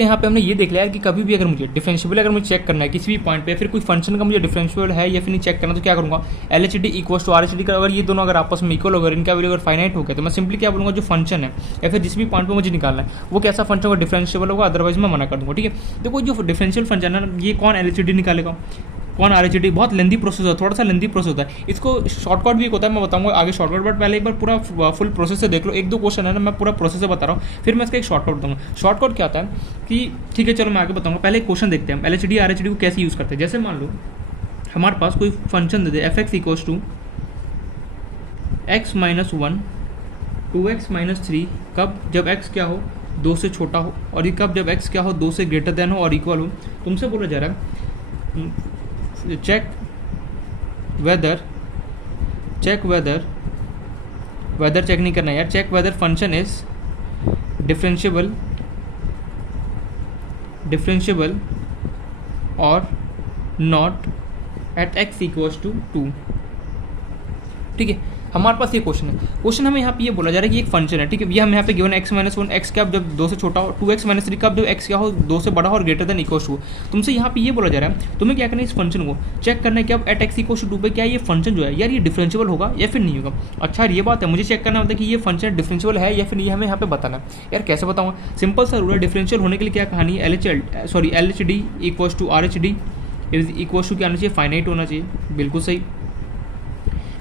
देखते हैं यहाँ पे हमने ये देख लिया है कि कभी भी अगर मुझे डिफरेंशियल अगर मुझे चेक करना है किसी भी पॉइंट पे, फिर कोई फंक्शन का मुझे डिफरेंशियल है या फिर नहीं चेक करना, तो क्या करूँगा, L H D equal to R H D का अगर ये दोनों अगर आपस में इक्वल होगा, इनका वैल्यू अगर फाइनाइट हो गया, तो मैं सिंपली क्या बोलूँगा, जो फंक्शन है या फिर जिस भी पॉइंट पर मुझे निकालना है वो कैसा फंक्शन होगा, डिफरेंशियल होगा, अदरवाइज मैं मना कर दूँगा। ठीक है, देखो जो डिफरेंशियल फंक्शन है ना, ये कौन एल एच डी निकालेगा, कौन आर एच डी, बहुत लेंदी प्रोसेस होता है, थोड़ा सा लेंदी प्रोसेस होता है। इसको शॉर्टकट भी एक होता है, मैं बताऊंगा आगे शॉर्टकट, बट पहले एक बार पूरा फुल प्रोसेस से देख लो। एक दो क्वेश्चन है ना, मैं पूरा प्रोसेस से बता रहा हूँ, फिर मैं इसका एक शॉर्टकट बताऊंगा। शॉर्टकट क्या होता है कि ठीक है चलो मैं आगे बताऊंगा, पहले एक क्वेश्चन देखते हैं L H D R H D को कैसे यूज़ करते हैं। जैसे मान लो हमारे पास कोई फंक्शन दे दे f x equals to x minus one 2x minus 3, कब, जब x क्या हो 2 से छोटा हो, और ये कब, जब x क्या हो 2 से ग्रेटर देन हो और इक्वल हो। तुमसे बोला जा रहा है चेक वेदर चेक नहीं करना यार, check whether function is differentiable और not at x equals to 2। ठीक है, हमारे पास ये क्वेश्चन है। क्वेश्चन हमें यहाँ पे ये बोला जा रहा है कि एक फंक्शन है, ठीक है, ये हम यहाँ पे गिवन x माइनस 1 एक्स कब जब 2 से छोटा हो, 2x माइनस 3 कब जब x क्या हो 2 से बड़ा हो और ग्रेटर देन इक्वल्स टू। तुमसे यहाँ पे ये बोला जा रहा है तुम्हें क्या करना है, इस फंक्शन को चेक करना है कि अब एट x इक्वल्स टू 2 पे क्या ये फंक्शन जो है यार ये डिफरेंशिएबल होगा या फिर नहीं होगा। अच्छा ये बात है, मुझे चेक करना होता है कि ये फंक्शन डिफरेंशिएबल है या फिर नहीं, हमें यहाँ पे बताना है। यार कैसे बताऊँगा, सिंपल सा रूल है, डिफरेंशियल होने के लिए क्या कहानी है, L H D equals to R H D equals to क्या आना चाहिए, फाइनाइट होना चाहिए, बिल्कुल सही।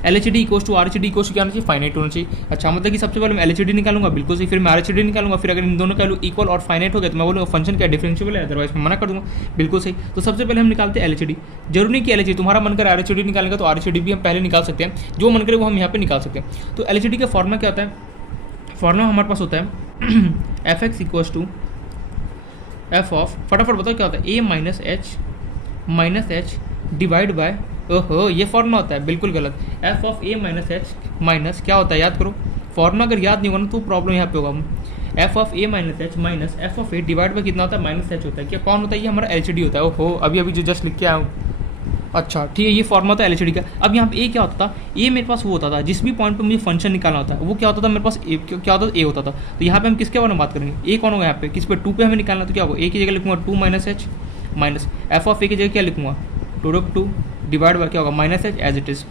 L H D equals to R H D equals to क्या होना चाहिए, फाइनाइट होना चाहिए। अच्छा मतलब कि सबसे पहले मैं एल एच डी निकालूंगा, बिल्कुल सही, फिर मैं आर एच डी निकालूंगा, फिर अगर इन दोनों का वैल्यू इक्वल और फाइनाइट हो गया तो मैं बोलूँगा फंक्शन क्या डिफरेंशिएबल है, अदरवाइज मैं मना कर दूंगा, बिल्कुल सही। तो सबसे पहले हम निकालते हैं एल एच डी। जरूरी नहीं कि एल एच डी तुम्हारा मन कर आर एच डी निकालेगा तो आर एच डी भी हम पहले निकाल सकते हैं, जो मन करे वो हम यहाँ पे निकाल सकते हैं। तो एल एच डी का फॉर्मूला क्या होता है, फॉर्मूला हमारे पास होता है F x equals to f of, फटाफट बताओ क्या होता है, a minus h divide by, ओहो ये फॉर्मूला होता है, बिल्कुल गलत, f of a minus H minus क्या होता है, याद करो फॉर्मूला अगर याद नहीं होगा ना तो प्रॉब्लम यहाँ पे होगा। F of a minus H minus F of A divide bye कितना होता है, माइनस एच होता है, क्या कौन होता है, ये हमारा एल एच डी होता है। ओहो अभी जो जस्ट लिख के आया हूँ, अच्छा ठीक है, ये फॉर्मूला था एल एच डी का। अब यहाँ पे ए क्या होता था, ए मेरे पास वो होता था जिस भी पॉइंट पे मुझे फंक्शन निकालना होता है वो क्या होता था, मेरे पास ए क्या होता था, ए होता था। तो यहाँ पे हम किसके बारे में बात करेंगे, ए कौन होगा यहाँ पे, किस पे, 2 पे हमें निकालना, तो क्या होगा, ए की जगह लिखूंगा 2 minus H minus F of A की जगह क्या लिखूंगा 2 डिवाइड बाय क्या होगा minus H as it is,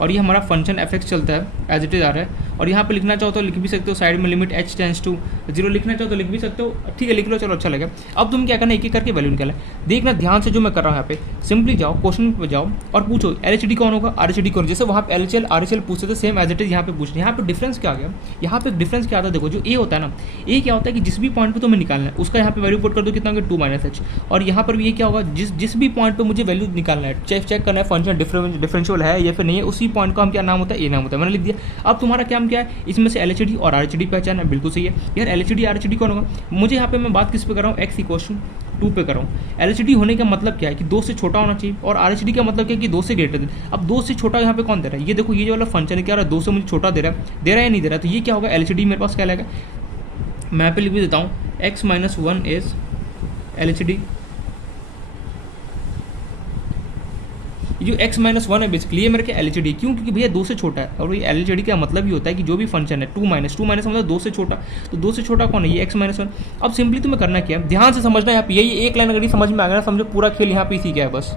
और ये हमारा फंक्शन एफ एक्स चलता है एज इट इज़ आ रहा है। और यहाँ पे लिखना चाहो तो लिख भी सकते हो, साइड में लिमिट एच टेंस टू 0 लिखना चाहो तो लिख भी सकते हो, ठीक है लिख लो, चलो अच्छा लगा। अब तुम क्या करना, एक एक करके वैल्यू निकालें, देखना ध्यान से जो मैं कर रहा हूँ यहाँ पे, सिंपली जाओ क्वेश्चन पे जाओ और पूछो एल एच डी कौन होगा, आर एच डी कौन, जैसे वहाँ पे L H L R H L पूछते थे सेम एज इट इज़ यहाँ पे पूछते। यहाँ पे डिफरेंस क्या आ गया, यहाँ पे डिफरेंस क्या आता है, देखो जो ए होता है ना, ए क्या होता है कि जिस भी पॉइंट पर तुम्हें निकालना है उसका यहाँ पे वैल्यू पुट कर दो, कितना होगा 2 माइनस एच, और यहाँ पर भी ये क्या होगा, जिस भी पॉइंट पर मुझे वैल्यू निकालना है, चेक करना है फंक्शन डिफरेंशियल है या फिर नहीं है, उसी पॉइंट का हम क्या नाम होता है, ए नाम होता है, मैंने लिख दिया। अब तुम्हारा काम क्या है, इसमें से एल एच डी और आर एच डी पहचान है, बिल्कुल सही है यार, L H D R H D कौन होगा, मुझे यहाँ पे मैं बात किस पे कर रहा हूँ, एक्स इक्वल्स टू 2 पे कर रहा हूँ। एल एच डी होने का मतलब क्या है कि 2 से छोटा होना चाहिए, और आर एच डी का मतलब क्या है कि 2 से ग्रेटर देन। अब 2 से छोटा यहाँ पे कौन दे रहा है, ये देखो ये जो वाला फंक्शन है क्या रहा है, 2 से मुझे छोटा दे रहा है या नहीं दे रहा है, तो ये क्या होगा, एल एच डी मेरे पास क्या लगेगा, मैं यहाँ पे लिख भी देता हूँ, x minus 1 is L H D. जो x माइनस 1 है बेसिकली ये मेरे क्या एल एच डी, क्यों, क्योंकि भैया 2 से छोटा है, और ये एल एच डी का मतलब ही होता है कि जो भी फंक्शन है 2 माइनस मतलब 2 से छोटा, तो 2 से छोटा कौन है, ये x माइनस 1। अब सिंपली तुम्हें करना क्या है, ध्यान से समझना, यहाँ पे यही एक लाइन अगर समझ में आ गया ना, समझो पूरा खेल यहाँ पे इसी क्या है बस।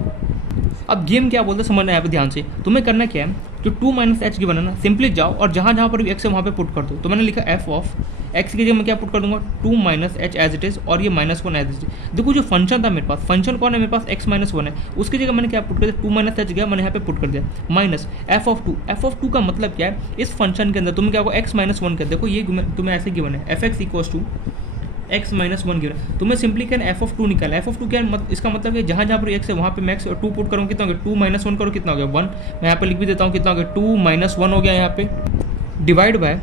अब गेम क्या बोलते हैं समझना यहाँ पे ध्यान से, तुम्हें करना क्या है, जो 2 माइनस एच की बनाना, सिंपली जाओ और जहाँ जहाँ पर भी एक्स है वहाँ पे पुट कर दो। तो मैंने लिखा एफ ऑफ एक्स की जगह मैं क्या पुट कर दूंगा 2 minus H as it is, और ये -1 एज इट इज। देखो जो फंक्शन था मेरे पास, फंक्शन कौन है मेरे पास, x माइनस 1 है, उसकी जगह मैंने क्या पुट कर दिया 2 माइनस एच गया, मैंने यहाँ पे पुट कर दिया minus F of 2। F of 2 का मतलब क्या है, इस फंक्शन के अंदर तुम्हें क्या होगा x माइनस 1 कर, देखो ये तुम्हें ऐसे गिवन है F x equals to x minus 1 given, तुम्हें सिंपली क्या एफ ऑफ 2 निकाला, एफ ऑफ 2 क्या इसका मतलब है जहाँ जहाँ पर x है वहाँ पे मैक्स 2 पुट करूँ, कितना हो गया 2 माइनस 1 करो, कितना हो गया 1, मैं यहाँ पे लिख भी देता हूँ कितना हो गया 2 माइनस 1 हो गया यहाँ पे, divide by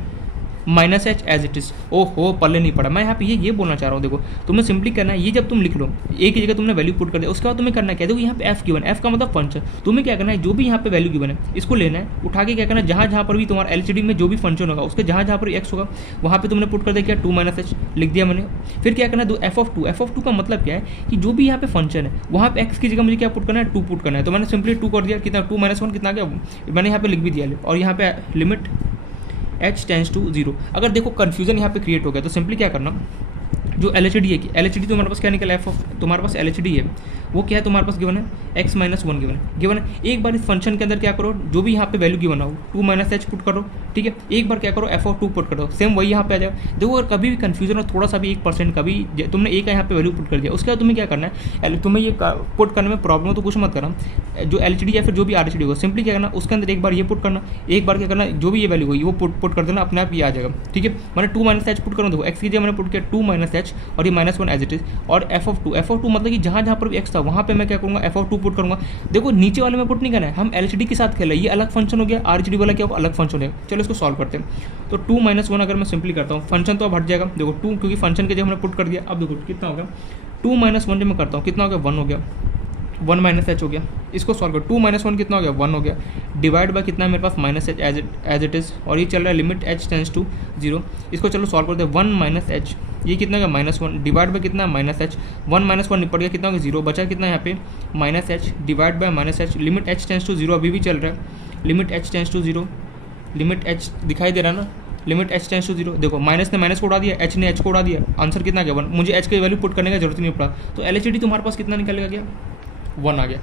minus H as it is. ओहो पल्ले नहीं पड़ा, मैं यहाँ पे ये बोलना चाह रहा हूँ, देखो तुम्हें सिंपली करना है, ये जब तुम लिख लो ए की जगह तुमने वैल्यू पुट कर दिया, उसके बाद तुम्हें करना क्या है, देखो यहाँ पे एफ गिवन, एफ का मतलब फंक्शन, तुम्हें क्या करना है, जो भी यहाँ पे वैल्यू गिवन है इसको लेना है, उठा के क्या करना है, जहाँ जहाँ पर भी तुम्हारा एल एच डी में जो भी फंक्शन होगा उसके जहाँ जहाँ पर एक्स होगा वहाँ पे तुमने पुट कर दिया क्या 2 माइनस एच लिख दिया मैंने। फिर क्या करना है, एफ ऑफ 2, एफ ऑफ 2 का मतलब क्या है कि जो भी यहाँ पे फंक्शन है वहाँ पे एक्स की जगह मुझे क्या पुट करना है 2 पुट करना है, तो मैंने सिंपली 2 कर दिया, कितना 2 माइनस 1 कितना आ गया, मैंने यहाँ पे लिख भी दिया, और यहाँ पे लिमिट h टेंस टू 0। अगर देखो कन्फ्यूजन यहाँ पे क्रिएट हो गया तो सिंपली क्या करना, जो एल एच डी है, एल एच डी तुम्हारे पास क्या निकला, एफ ऑफ तुम्हारे पास एल एच डी है वो क्या है तुम्हारे पास गिवन है, x माइनस वन गिवन है। एक बार इस फंक्शन के अंदर क्या करो, जो भी यहाँ पे वैल्यू गिवन हो 2 माइनस एच पुट करो, ठीक है। एक बार क्या करो एफ ऑफ 2 पुट करो, सेम वही यहाँ पे आ जाएगा। देखो अगर कभी भी कन्फ्यूजन हो थोड़ा सा भी 1% का भी तुमने एक यहाँ पे वैल्यू पुट कर दिया, उसके बाद तुम्हें क्या करना है, तुम्हें ये पुट करने में प्रॉब्लम हो तो कुछ मत करना, जो एल एच डी या फिर जो भी आर एच डी हो सिंपली क्या करना, उसके अंदर एक बार ये पुट करना, एक बार क्या करना, जो भी ये वैल्यू होगी वो पुट कर देना, अपने आप ये आ जाएगा, ठीक है। मैंने 2 माइनस एच पुट करूँ, देखो एक्स की जगह मैंने पुट किया 2 माइनस एच और ये -1 एज इट इज, और एफ ऑफ टू मतलब कि जहाँ जहाँ पर भी एक्स था वहाँ पे मैं क्या करूँगा, एफ ऑफ 2 पुट करूँगा। देखो नीचे वाले में पुट नहीं करना है, हम एल एच डी के साथ खेला, ये अलग फंक्शन हो गया, आर एच डी वाला क्या होगा, अलग फंक्शन है। चलो इसको सॉल्व करते हैं। तो 2 माइनस 1 अगर मैं सिंपली करता हूँ, फंक्शन तो अब हट जाएगा, देखो 2 क्योंकि फंक्शन के जब हमने पुट कर दिया, अब देखो कितना हो गया, 2 माइनस 1 जब मैं करता हूँ कितना हो गया, 1 हो गया, 1 माइनस एच हो गया। इसको सॉल्व करो, 2 माइनस 1 कितना हो गया, 1 हो गया, डिवाइड बाय कितना है मेरे पास minus H as it is, और ये चल रहा है लिमिट एच टेंस टू 0। इसको चलो सॉल्व करते हैं, 1 माइनस एच, ये कितना हो गया -1, डिवाइड बाय कितना है माइनस एच, 1 माइनस 1 निपट गया, कितना हो गया 0, बचा कितना यहाँ पे minus h, divide by minus h, limit h tends to 0 अभी भी चल रहा है, limit h tends to 0, limit h दिखाई दे रहा है ना, लिमिट एच टेंस टू 0, देखो माइनस ने माइनस को उड़ा दिया, एच ने एच को उड़ा दिया, आंसर कितना गया 1, मुझे एच की वैल्यू पुट करने का जरूरत नहीं पड़ा, तो एल एच डी तुम्हारे पास कितना निकलेगा, गया 1 आ गया।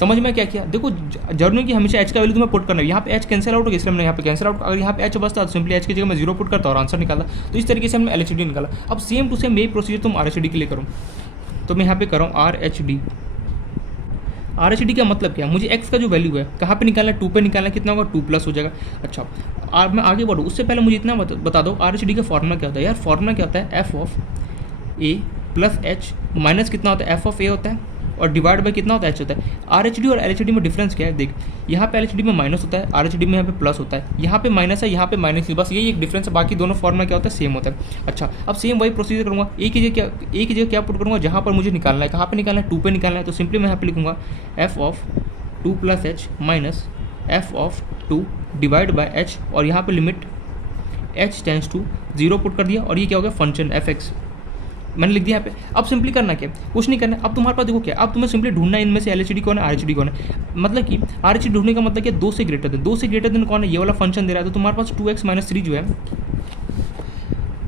समझ में क्या किया, देखो जरूरी नहीं कि हमेशा एच का वैल्यू तुम्हें पुट करना है, यहाँ पे एच कैंसिल आउट हो गया इसलिए हमने यहाँ पे कैंसिल आउट, अगर यहाँ पे एच बचता तो सिंपली एच की जगह मैं 0 पुट करता और आंसर निकाला, तो इस तरीके से हमने एल एच डी निकाला। अब सेम टू सेम यही प्रोसीजर तुम आर एच डी के लिए करो, तो मैं यहाँ पे कर रहा हूँ are H D. Are H D का मतलब क्या है, मुझे एक्स का जो वैल्यू है कहाँ पे निकालना है, 2 पे निकालना है, कितना होगा 2 प्लस हो जाएगा। अच्छा मैं आगे बढ़ूँ उससे पहले मुझे इतना बता दो आर एच डी का फॉर्मूला क्या होता है। यार फॉर्मूला क्या होता है, F of A plus h minus कितना होता है, एफ ऑफ ए होता है, और डिवाइड बाय कितना होता है, एच होता है। आर एच डी और एल एच डी में डिफरेंस क्या है, देख यहाँ पे एल एच डी में माइनस होता है, आर एच डी में यहाँ पे प्लस होता है, यहाँ पे माइनस है, यहाँ पे माइनस है, बस यही एक डिफरेंस है, बाकी दोनों फॉर्मूला क्या होता है, सेम होता है। अच्छा अब सेम वही प्रोसीजर करूँगा, एक ही जगह क्या पुट करूँगा, जहाँ पर मुझे निकालना है, कहाँ पे निकालना है, 2 पे निकालना है, तो सिंपली मैं यहाँ पे लिखूँगा f of 2 plus h minus F of 2 divide by h, और यहाँ पे limit h tends to 0 put कर दिया, और ये क्या हो गया फंक्शन एफ एक्स मैंने लिख दिया यहाँ पे। अब सिंपली करना क्या, कुछ नहीं करना। अब तुम्हारे पास देखो क्या, अब तुम्हें सिंपली ढूंढना है इनमें से एल एच डी कौन है, आर एच डी कौन है। मतलब कि आर एच डी ढूंढने का मतलब क्या, 2 से ग्रेटर देन, 2 से ग्रेटर देन कौन है, ये वाला फंक्शन दे रहा है, तो तुम्हारे पास 2x माइनस 3 जो है,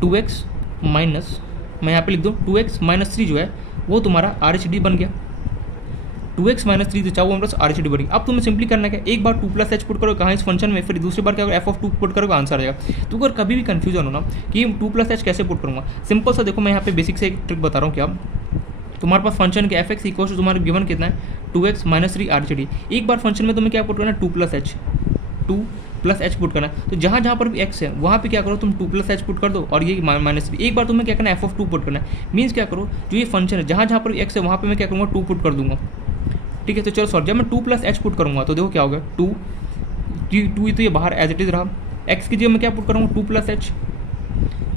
2x माइनस मैं यहाँ पे लिख दूँ 2x माइनस 3 जो है वो तुम्हारा आर एच डी बन गया। 2x माइनस 3 तो चाहो हमारे पास आर एच डी बनी। अब तुम्हें सिंपली करना क्या, एक बार 2 प्लस एच पुट करो कहाँ इस फंक्शन में, फिर दूसरी बार क्या एफ ऑफ 2 पुट करोगे आंसर आ जाएगा। तो अगर कभी भी कंफ्यूजन हो ना कि 2 प्लस एच कैसे पुट करूँगा, सिंपल सा देखो मैं यहाँ पे बेसिक से एक ट्रिक बता रहा हूँ। क्या तुम्हारे पास फंक्शन के एफ एक्स इक्वल टू तुम्हारे गिवन कितना है 2x minus 3 are H D. एक बार फंक्शन में तुम्हें क्या पुट करना है 2 प्लस एच पुट करना है, तो जहाँ जहाँ पर भी एक्स है वहाँ पे क्या करो तुम 2 प्लस एच पुट कर दो, और ये माइनस 3। एक बार तुम्हें क्या करना है एफ ऑफ 2 पुट करना है, मीन्स क्या करो जो ये फंक्शन है जहाँ जहाँ पर भी एक्स है वहाँ पे मैं क्या करूँगा 2 पुट कर दूंगा, ठीक है। तो चलो सॉरी, जब मैं 2 प्लस एच पुट करूँगा तो देखो क्या होगा 2 तो ये बाहर एज इट इज रहा, एक्स की जगह मैं क्या पुट करूँगा 2 प्लस एच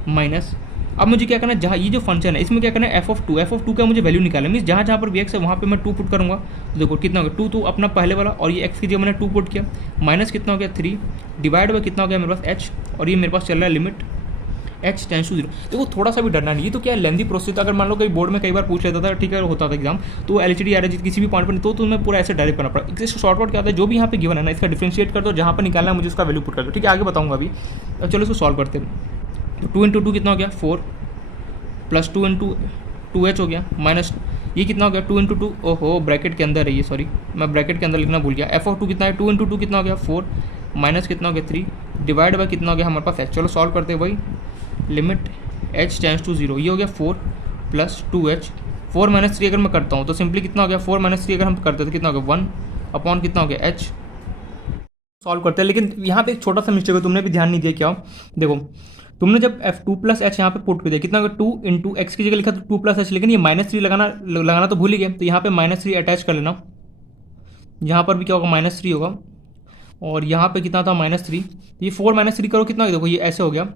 माइनस। अब मुझे क्या करना है, जहाँ ये जो फंक्शन है इसमें क्या करना है एफ ऑफ 2 का मुझे वैल्यू निकालना है, मीन्स जहाँ जहाँ पर भी एक्स है वहाँ पे मैं 2 पुट करूँगा, तो देखो कितना हो गया 2 तो अपना पहले वाला, और ये एक्स की जगह मैंने 2 पुट किया, माइनस कितना हो गया 3 डिवाइड बाय कितना हो गया मेरे पास एच, और ये मेरे पास चल रहा है लिमिट एच टेंस टू 0। देखो थोड़ा सा भी डरना नहीं, ये तो क्या है लेंदी प्रोसेस। अगर मान लो कहीं बोर्ड में कई बार पूछ लेता था, ठीक है होता था एग्जाम, तो L H D R H D किसी भी पॉइंट पर नहीं, तो तुम्हें पूरा ऐसे डायरेक्ट करना पड़ा। इसका शॉर्टकट क्या होता है, जो भी यहाँ पे गिवन है ना इसका डिफरेंशिएट कर दो, जहाँ पर निकालना है मुझे उसका वैल्यू पुट कर दो, ठीक है आगे बताऊँगा अभी। अब चलो इसको सॉल्व करते हैं। तो 2 इंटू 2 कितना हो गया 4 प्लस 2 इंटू 2h हो गया माइनस ये कितना हो गया 2 इंटू 2, ओहो ब्रैकेट के अंदर है ये, सॉरी मैं ब्रैकेट के अंदर लिखना भूल गया। एफ ऑफ 2 कितना है 2 इंटू 2 कितना हो गया 4 माइनस कितना हो गया 3 डिवाइड बाय कितना हो गया हमारे पास h। चलो सॉल्व करते हैं भाई, लिमिट h टेंस टू 0, ये हो गया 4 प्लस 2h, 4 माइनस 3 अगर मैं करता हूँ तो सिंपली कितना हो गया 4 माइनस 3 अगर हम करते तो कितना हो गया 1 अपॉन कितना हो गया h। सॉल्व करते हैं, लेकिन यहाँ पे एक छोटा सा मिस्टेक है, तुमने भी ध्यान नहीं दिया। क्या देखो तुमने जब एफ 2 प्लस एच यहाँ पे पुट कर दिया कितना होगा 2 इंटू एक्स की जगह लिखा तो 2 प्लस एच, लेकिन ये माइनस 3 लगाना तो भूल ही गए, तो यहाँ पे माइनस 3 अटैच कर लेना, यहाँ पर भी क्या होगा माइनस 3 होगा, और यहाँ पे कितना था माइनस 3, ये 4 माइनस 3 करो कितना होगा, देखो ये ऐसे हो गया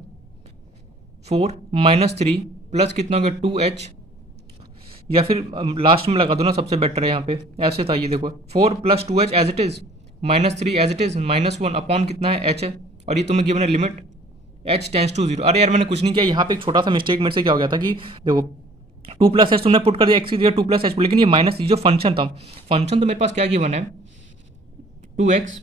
4 माइनस 3 प्लस कितना हो गया 2h, या फिर लास्ट में लगा दो ना सबसे बेटर है यहाँ पे, ऐसे था ये देखो 4 plus 2h as it is minus 3 as it is minus 1 upon कितना है h है, और ये तुम्हें गिवन है लिमिट h टेंस टू 0। अरे यार मैंने कुछ नहीं किया, यहाँ पे एक छोटा सा मिस्टेक मेरे से क्या हो गया था कि देखो 2 प्लस एच तुमने पुट कर दिया एक्स की जगह 2 प्लस एच, लेकिन ये माइनस जो फंक्शन था, फंक्शन तो मेरे पास क्या गिवन है 2x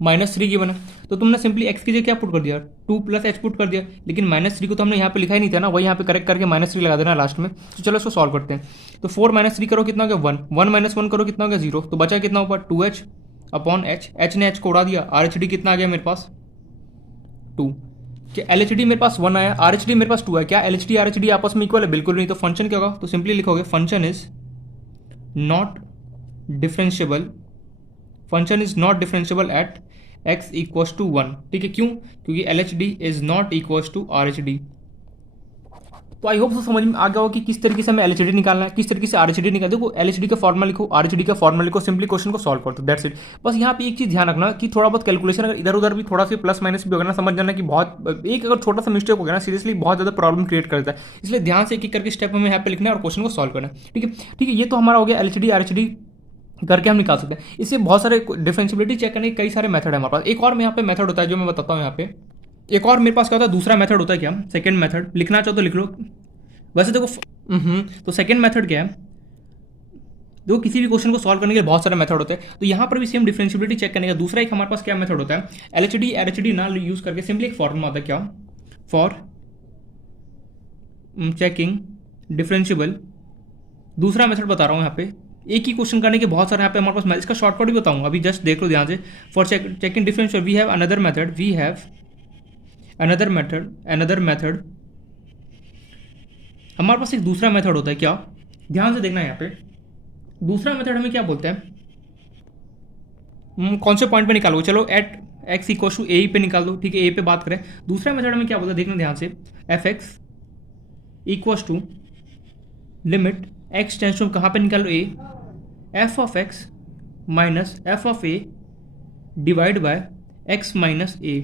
-3 गिवन है, तो तुमने सिंपली x की जगह क्या पुट कर दिया, 2 + h पुट कर दिया, लेकिन -3 को तो हमने यहाँ पे लिखा ही नहीं था ना, वही यहाँ पे करेक्ट करके -3 लगा देना लास्ट में। तो चलो इसको सॉल्व करते हैं। तो 4 - 3 करो कितना हो गया 1, 1 - 1 करो कितना हो गया 0, तो बचा कितना ऊपर 2h अपॉन h ने h को उड़ा दिया, RHD कितना आ गया मेरे पास 2। क्या LHD मेरे पास 1 आया, RHD मेरे पास 2 है, क्या LHD RHD आपस में इक्वल है, बिल्कुल नहीं। तो फंक्शन क्या होगा, तो सिंपली लिखोगे function is not differentiable, function is not differentiable at x equals to 1। ठीक है, क्यों, क्योंकि LHD is not equals to RHD। तो आई होप तो समझ में आ गया हो कि किस तरीके से हमें LHD निकालना है, किस तरीके से RHD निकाल। देखो LHD का फॉर्मूला लिखो, RHD का फॉर्मूला लिखो, सिंपली क्वेश्चन को सॉल्व कर दो, दैट्स इट। बस यहाँ पे एक चीज ध्यान रखना कि थोड़ा बहुत कैलकुलेशन अगर इधर उधर भी थोड़ा सा प्लस माइनस भी होगा ना, समझ जाना कि बहुत एक अगर छोटा सा मिस्टेक हो गया ना, सीरियसली बहुत ज़्यादा प्रॉब्लम क्रिएट करता है। इसलिए ध्यान से एक एक करके स्टेप हमें यहाँ पे लिखना है और क्वेश्चन को सॉल्व करना है। ठीक है, ठीक है, ये तो हमारा हो गया LHD RHD करके हम निकाल सकते हैं। इससे बहुत सारे डिफरेंशियबिलिटी चेक करने के कई सारे मेथड है हमारे पास। एक और मैं यहाँ पे मेथड होता है जो मैं बताता हूँ यहाँ पे। एक और मेरे पास क्या होता है, दूसरा मेथड होता है क्या, सेकंड मेथड। लिखना चाहो तो लिख लो। वैसे देखो तो सेकंड मेथड क्या है, देखो किसी भी क्वेश्चन को सॉल्व करने के लिए बहुत सारे मेथड होते हैं। तो यहाँ पर भी सेम डिफरेंशियबिलिटी चेक करने का दूसरा एक हमारे पास क्या मेथड होता है, LHD RHD ना यूज करके सिंपली एक फॉर्मूला होता है क्या, फॉर चेकिंग डिफरेंशियबल। दूसरा मेथड बता रहा हूँ यहाँ पे, एक ही क्वेश्चन करने के बहुत सारे यहाँ पे हमारे पास, इसका शॉर्टकट भी बताऊंगा, अभी जस्ट देख लो ध्यान से। For checking differential we have another method, हमारे पास एक दूसरा मेथड होता है क्या, ध्यान से देखना यहाँ पे। दूसरा मेथड हमें क्या बोलते हैं, कौन से पॉइंट पे निकालोगे, चलो एट x इक्वल टू ए पे निकाल दो। ठीक है, ए पे बात करें। दूसरा मेथड हमें क्या बोलता है, देखना ध्यान से, fx equal to limit x tends to कहाँ पे निकालो a, f of x minus f of a divide by x minus a।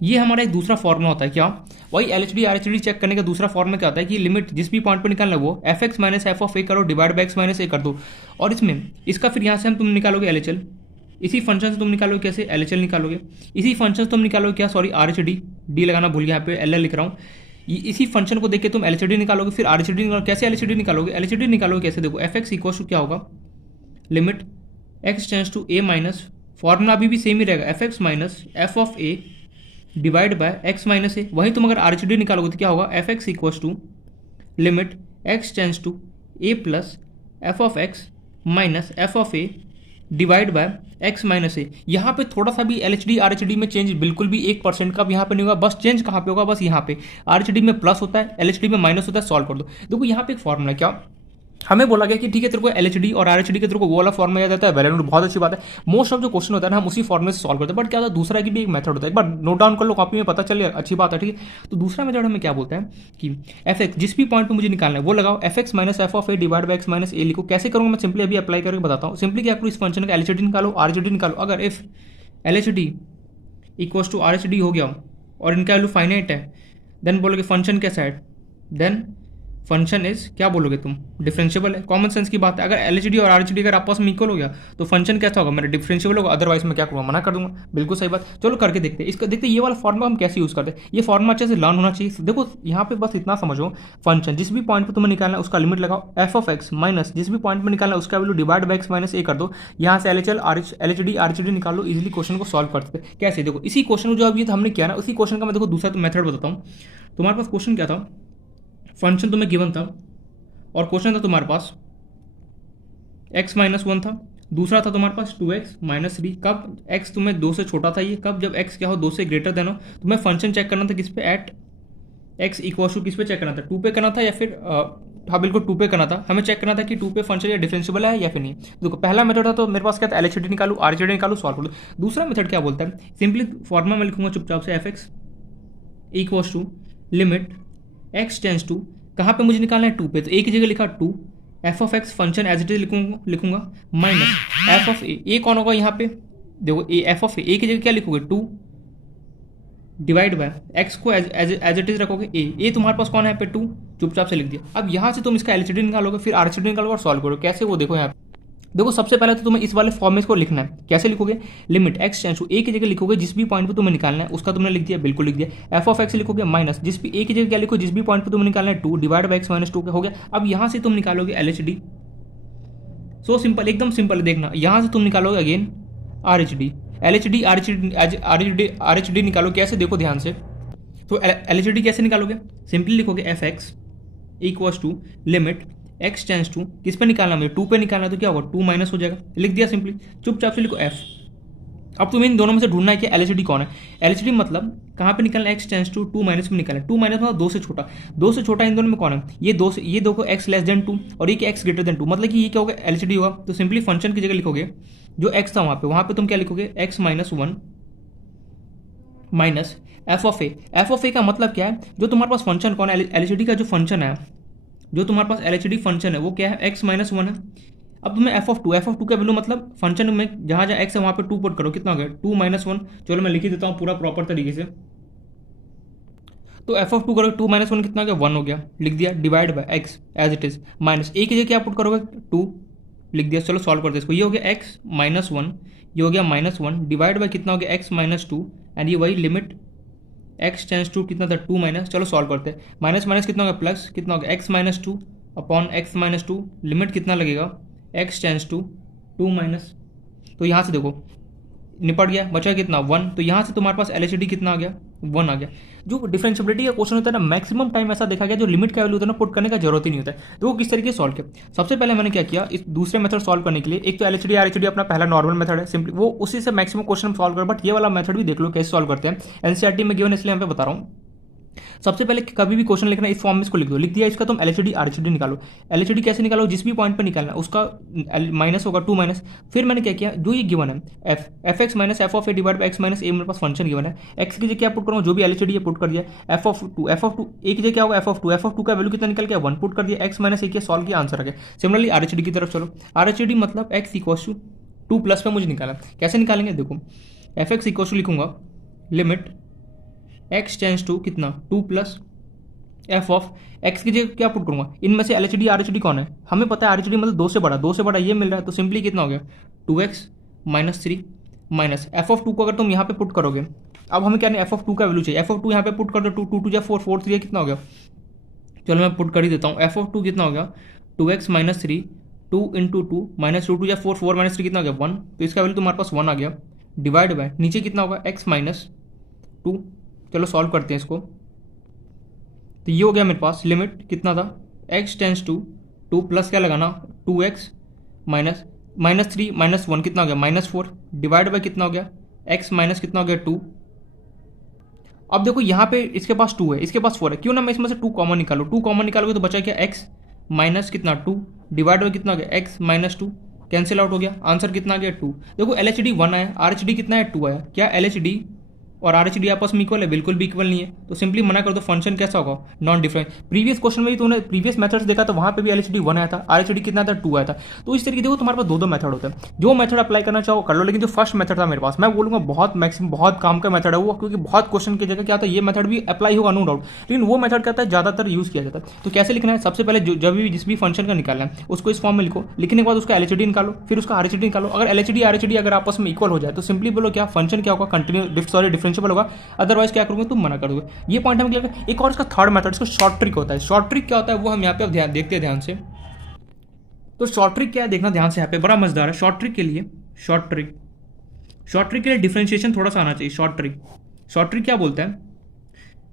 ये हमारा एक दूसरा फॉर्मूला होता है क्या, वही LHD RHD चेक करने का दूसरा फॉर्मूला क्या होता है कि लिमिट जिस भी पॉइंट पर निकालना है वो fx minus f of a करो divide by x minus a कर दो। और इसमें इसका फिर यहाँ से तुम निकालोगे LHL, इसी फंक्शन से तुम निकालोगे कैसे, LHL निकालोगे। इसी फंक्शन से तुम निकालोगे क्या, सॉरी RHD, डी लगाना भूल गया यहाँ पे, LL लिख रहा हूँ। इसी फंक्शन को देख के तुम LHD निकालोगे, फिर RHD निकालोगे। कैसे LHD निकालोगे, LHD निकालोगे कैसे, देखो fx इक्वल टू क्या होगा, limit x tends to a minus, formula अभी भी सेम ही रहेगा, fx minus f of a divide by x minus A. वहीं तुम अगर RHD निकालोगे तो क्या होगा, fx equal to limit x tends to a plus f of x minus f of a divide by x minus A. यहाँ पे थोड़ा सा भी LHD RHD में चेंज बिल्कुल भी 1% का भी यहाँ पे नहीं होगा, बस चेंज कहाँ पे होगा, बस यहाँ पे RHD में प्लस होता है, LHD में माइनस होता है, सॉल्व कर दो। देखो यहाँ पे एक फॉर्मूला क्या हमें बोला गया कि ठीक है तेरे को LHD और RHD के तेरे को वो वाला फॉर्मूला याद आता है, वेल एंड गुड, बहुत अच्छी बात है। मोस्ट ऑफ जो क्वेश्चन होता है ना हम उसी फॉर्मूले से सॉल्व करते हैं। बट क्या होता है, दूसरा की भी एक मेथड होता है, एक बार नोट डाउन कर लो कॉपी में, पता चले, अच्छी बात है। ठीक है, तो दूसरा मेथड हमें क्या बोलता है कि fx जिस भी पॉइंट पे मुझे निकालना है वो लगाओ, fx minus f of a divide by x minus a लिखो। कैसे करूँगा मैं सिंपली अभी अप्लाई करके बताता हूँ। सिंपली क्या करो, इस फंक्शन का LHD निकालो, RHD निकालो। अगर if LHD equals to RHD हो गया और इनका वैल्यू फाइनाइट है, देन बोलोगे फंक्शन कैसा है, देन फंक्शन इज क्या बोलोगे तुम, डिफरेंशिएबल है। कॉमन सेंस की बात है, अगर LHD और RHD अगर आपस में इक्वल हो गया तो फंक्शन कैसा होगा, मेरा डिफरेंशिएबल होगा, अदरवाइज मैं क्या करूँगा, मना कर दूंगा। बिल्कुल सही बात। चलो करके देखते हैं इसका, देखते ये वाला फॉर्मूला हम कैसे यूज़ करते हैं। ये फॉर्मूला अच्छे से लर्न होना चाहिए। देखो यहाँ पे बस इतना समझो, फंक्शन जिस भी पॉइंट पर तुम्हें निकालना है उसका लिमिट लगाओ, f ऑफ x माइनस जिस भी पॉइंट पर निकालना है उसका value divide by x minus a कर दो। यहाँ से LHD RHD निकाल लो, इजिली क्वेश्चन को सॉल्व करते हैं। कैसे, देखो इसी क्वेश्चन को जो अभी हमने किया ना, उसी क्वेश्चन का मैं देखो दूसरा मेथड बताता हूँ। तुम्हारे पास क्वेश्चन क्या था, फंक्शन तुम्हें गिवन था और क्वेश्चन था तुम्हारे पास x माइनस 1 था, दूसरा था तुम्हारे पास 2x माइनस 3। कब x तुम्हें 2 से छोटा था, ये कब, जब x क्या हो 2 से ग्रेटर देन हो। तुम्हें फंक्शन चेक करना था किस पे, एट x इक्वल टू किस पे चेक करना था, 2 पे करना था या फिर हाँ बिल्कुल 2 पे करना था। हमें चेक करना था कि 2 पे फंक्शन या डिफरेंशिएबल है या फिर नहीं। देखो पहला मेथड था तो मेरे पास क्या था, LHD निकालू RHD निकालू, सॉल्व कर लो। दूसरा मेथड क्या बोलता है, सिंपली फॉर्मूला में लिखूंगा चुपचाप से, fx equal to limit x tends to कहाँ पे मुझे निकालना है, 2 पे, तो एक ही जगह लिखा 2, f of x function as it is लिखूंगा माइनस f ऑफ a कौन होगा यहाँ पे, देखो f ऑफ a की जगह क्या लिखोगे 2 डिवाइड बाय x को एज इट इज रखोगे a तुम्हारे पास कौन है पे 2, चुपचाप से लिख दिया। अब यहाँ से तुम इसका LHD निकालोगे, फिर RHD निकालोगे और सॉल्व करोगे। कैसे वो देखो यहाँ पे, देखो सबसे पहले तो तुम्हें इस वाले फॉर्मेट को लिखना है। कैसे लिखोगे, limit x tends to a की जगह लिखोगे जिस भी पॉइंट पे तुम्हें निकालना है उसका तुमने लिख दिया, बिल्कुल लिख दिया। f ऑफ x लिखोगे माइनस जिस भी a की जगह क्या लिखो, जिस भी पॉइंट पे तुम्हें निकालना है 2 डिवाइड बाय x माइनस 2 होगा। अब यहाँ से तुम निकालोगे LHD सो सिंपल, एकदम सिंपल है। देखना यहाँ से तुम निकालोगे again are H D, L H D, are H D निकालो कैसे, देखो ध्यान से। तो एल एच डी कैसे निकालोगे, सिंपली लिखोगे f x equals to limit x tends to, किस पे निकालना मुझे, 2 पे निकालना, तो क्या होगा 2 माइनस हो जाएगा, लिख दिया सिंपली, चुपचाप से लिखो एफ। अब तुम्हें इन दोनों में से ढूंढना है कि एल एच डी कौन है। एल एच डी मतलब कहाँ पे निकालना है, एक्स टेंस टू 2 माइनस में निकालना है, 2 माइनस मतलब 2 से छोटा, 2 से छोटा इन दोनों में कौन है, ये 2 से, ये देखो एक्स लेस देन 2 और ये एक्स ग्रेटर देन 2, मतलब कि ये क्या होगा एल एच डी होगा। तो सिंपली फंक्शन की जगह लिखोगे जो एक्स था वहाँ पे तुम क्या लिखोगे, X minus 1 minus F of A. F of A का मतलब क्या है, जो तुम्हारे पास फंक्शन कौन है, एल एच डी का जो फंक्शन है, जो तुम्हारे पास एल एच डी फंक्शन है वो क्या है, एक्स माइनस 1 है। अब तुम्हें एफ ऑफ टू का वैल्यू मतलब फंक्शन में जहाँ जहाँ एक्स है वहाँ पे 2 पुट करो, कितना हो गया 2 माइनस 1। चलो मैं लिख ही देता हूँ पूरा प्रॉपर तरीके से। तो एफ ऑफ 2 करोगे 2 माइनस 1 कितना हो गया 1 हो गया, लिख दिया, divide by X as it is, minus A की जगह क्या पुट करोगे 2, लिख दिया। चलो सॉल्व करते हैं इसको, ये हो गया एक्स माइनस 1, ये हो गया माइनस 1 डिवाइड बाय कितना हो गया एक्स माइनस 2, एंड ये वही लिमिट एक्स टेंस टू कितना था 2 माइनस। चलो सॉल्व करते हैं, माइनस माइनस कितना हो गया प्लस, कितना हो गया x minus 2 upon x minus 2, limit कितना लगेगा एक्स टेंस टू 2 माइनस। तो यहाँ से देखो निपट गया, बचा कितना 1, तो यहाँ से तुम्हारे पास एल एच डी कितना आ गया 1 आ गया। जो डिफरेंशिएबिलिटी का क्वेश्चन होता है ना, मैक्सिमम टाइम ऐसा देखा गया जो लिमिट का वैल्यू होता है ना पुट करने का जरूरत ही नहीं होता है। तो वो किस तरीके से सॉल्व किया, सबसे पहले मैंने क्या किया, इस दूसरे मेथड सॉल्व करने के लिए, एक तो L H D R H D अपना पहला नॉर्मल मेथड है, सिंपली वो उसी से मैक्सिमम क्वेश्चन सॉल्व कर, बट ये वाला मेथड भी देख लो कैसे सॉल्व करते हैं, एनसीईआरटी में गिवन, इसलिए मैं बता रहा हूँ। सबसे पहले कभी भी क्वेश्चन लिखना इस फॉर्म में इसको लिख दो, लिख दिया इसका, तुम L H D R H D निकालो। एल एच डी कैसे निकालो, जिस भी पॉइंट पर निकालना उसका माइनस होगा 2 माइनस। फिर मैंने क्या किया, जो ये गिवन है F X minus F of A divide by X minus A, मेरे पास फंक्शन गिवन है, एक्स की जगह क्या पुट करूँगा, जो भी एल एच डी पुट कर दिया, एफ ऑफ टू ए की जगह क्या होगा एफ ऑफ टू का वैल्यू कितना निकल गया 1 पुट कर दिया, एक्स माइनस ए किया, सॉल्व किया, आंसर आ गया। सिमिलरली आर एच डी की तरफ चलो, आर एच डी मतलब एक्स इक्वल्स टू 2 प्लस पे मुझे निकाला, कैसे निकालेंगे देखो, एफ एक्स इक्वल्स टू लिखूंगा लिमिट एक्स टेंस टू कितना 2 प्लस एफ ऑफ एक्स की जगह क्या पुट करूंगा, इनमें से L H D R H D कौन है, हमें पता है आर एच डी मतलब 2 से बड़ा, 2 से बड़ा ये मिल रहा है, तो सिंपली कितना हो गया 2x minus 3 minus F of 2 को अगर तुम यहाँ पे पुट करोगे, अब हमें क्या नहीं एफ ऑफ 2 का वैल्यू चाहिए, एफ ऑफ 2 यहाँ पे पुट कर दो, 2 2 4 4 3 कितना हो गया, चलो मैं पुट कर ही देता हूँ, एफ ऑफ 2 कितना हो गया 2x minus 3 2 into 2 minus 2 2 4 4 minus 3 कितना हो गया 1, तो इसका वैल्यू तुम्हारे पास 1 आ गया, डिवाइड बाय नीचे कितना होगा x माइनस 2। चलो सॉल्व करते हैं इसको, तो ये हो गया मेरे पास लिमिट कितना था x टेंस टू 2 प्लस क्या लगाना 2x माइनस माइनस 3 माइनस 1 कितना हो गया माइनस 4 डिवाइड बाय कितना हो गया x माइनस कितना हो गया 2। अब देखो यहाँ पे इसके पास 2 है, इसके पास 4 है, क्यों ना मैं इसमें से 2 कॉमन निकालूँ, 2 कॉमन निकालोगे तो बचा क्या x माइनस कितना 2 डिवाइड बाय कितना हो गया x माइनस 2, कैंसिल आउट हो गया, आंसर कितना आ गया 2। देखो एल एच डी 1 आया, आर एच डी कितना है 2 आया, क्या एल एच डी और आर एच डी आपस में इक्वल है, बिल्कुल भी इक्वल नहीं है, तो सिंपली मना कर दो, फंक्शन कैसा होगा नॉन डिफरेंट। प्रीवियस क्वेश्चन में भी तुमने प्रीवियस मेथड्स देखा तो वहाँ पे भी एल एच डी 1 आया था, आर एच डी कितना था 2 आया था। तो इस तरीके देखो तुम्हारे पास दो मेथड होते हैं, जो मेथड अप्लाई करना चाहो कर लो, लेकिन जो फर्स्ट मेथड था मेरे पास मैं बोलूँगा बहुत मैक्सिमम बहुत काम का मेथड है वो, क्योंकि बहुत क्वेश्चन की जगह क्या होता है ये मेथड भी अप्लाई होगा नो डाउट, लेकिन वो मेथड क्या होता है ज़्यादातर यूज़ किया जाता है। तो कैसे लिखना है, सबसे पहले जब भी जिस भी फंक्शन का निकालना है उसको इस फॉर्म में लिखो, लिखने के बाद उसका एल एच डी निकालो, फिर उसका आर एच डी निकालो, अगर L H D R H D अगर आपस में इक्वल हो जाए तो सिंपली बोलो क्या फंक्शन क्या होगा कंटिन्यू डिफरेंशिएबल होगा, अदरवाइज क्या करोगे तुम मना कर दोगे। ये पॉइंट हमें क्लियर। एक और इसका थर्ड मेथड, इसको शॉर्ट ट्रिक होता है, शॉर्ट ट्रिक क्या होता है वो हम यहाँ पे अब देखते हैं ध्यान से। तो शॉर्ट ट्रिक क्या है देखना ध्यान से, यहाँ पे बड़ा मजेदार है। शॉर्ट ट्रिक के लिए डिफरेंशिएशन थोड़ा सा आना चाहिए। शॉर्ट ट्रिक क्या बोलता है,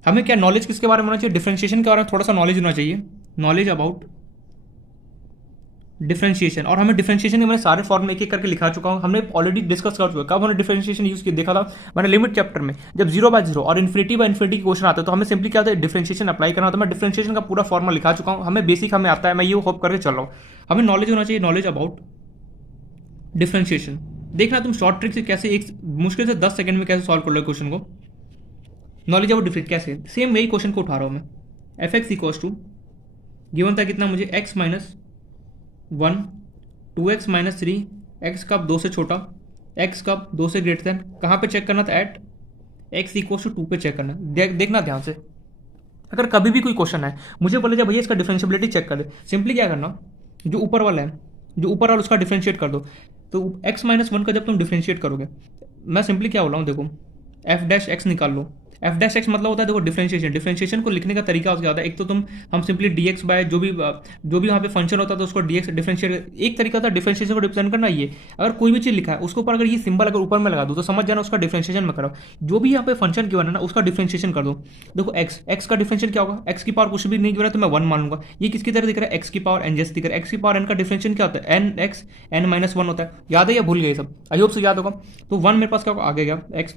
हमें क्या नॉलेज किसके बारे में होना चाहिए, डिफरेंशिएशन के बारे में थोड़ा सा नॉलेज होना चाहिए, नॉलेज अबाउट डिफरेंशिएशन। और हमें डिफरेंशिएशन के मैंने सारे फॉर्म एक एक करके लिखा चुका हूँ, हमने ऑलरेडी डिस्कस कर चुका है। कब हमने डिफरेंशिएशन यूज किया देखा था मैंने लिमिट चैप्टर में, जब 0/0 और इन्फिनिटी के क्वेश्चन आते हैं तो हमें सिंपली क्या होता है डिफरेंशिएशन अप्लाई करना होता है। मैं डिफरेंशिएशन का पूरा फॉर्मूला लिखा चुका हूँ, हमें बेसिक हमें आता है, मैं ये होप करके चल रहा हूँ। हमें नॉलेज होना चाहिए, नॉलेज अबाउट डिफरेंशिएशन। देखना तुम शॉर्ट ट्रिक से कैसे एक मुश्किल से 10 सेकंड में कैसे सॉल्व कर लो क्वेश्चन को। नॉलेज अबाउट डिफरेंस कैसे, सेम वही क्वेश्चन को उठा रहा हूँ मैं। F x equals to given था कितना मुझे x minus 1 2x minus 3 x कब 2 से छोटा x कब 2 से ग्रेटर देन, कहाँ पे चेक करना था एट x इक्वल्स टू 2 पे चेक करना। देखना ध्यान से, अगर कभी भी कोई क्वेश्चन है मुझे बोले जब भैया इसका डिफरेंशिएबिलिटी चेक कर दे, सिंपली क्या करना जो ऊपर वाला है जो ऊपर वाला उसका डिफरेंशिएट कर दो। तो x माइनस 1 का जब तुम डिफरेंशिएट करोगे, मैं सिंपली क्या बोल रहा हूँ देखो एफ डैश एक्स निकाल लो। एफ डैश एक्स मतलब होता है देखो डिफरेंशिएशन। डिफरेंशिएशन को लिखने का तरीका क्या होता है, एक तो हम सिंपली डीएक्स बाय जो भी वहाँ पे फंक्शन होता है तो उसको डीएक्स डिफरेंशिएट, एक तरीका होता है डिफरेंशिएशन को रिप्रेजेंट करना। ये अगर कोई भी चीज़ लिखा है उसके ऊपर अगर ये सिंबल अगर ऊपर में लगा दो तो समझ जाना उसका डिफरेंशिएशन में करो। जो भी यहाँ पे फंक्शन गिवन है ना उसका डिफरेंशिएशन कर दो। देखो एक्स का डिफरेंशिएशन क्या होगा, एक्स की पावर कुछ भी नहीं गिवन है तो मैं 1 मान लूंगा। ये किसकी तरह दिख रहा है, एक्स की पावर एन जैसे दिख रहा है। एक्स की पावर एन का डिफरेंशिएशन क्या होता है, एन एक्स एन माइनस 1 होता है। याद है या भूल गए सब, आई होप से याद होगा। तो 1 मेरे पास क्या होगा, आगे गया एक्स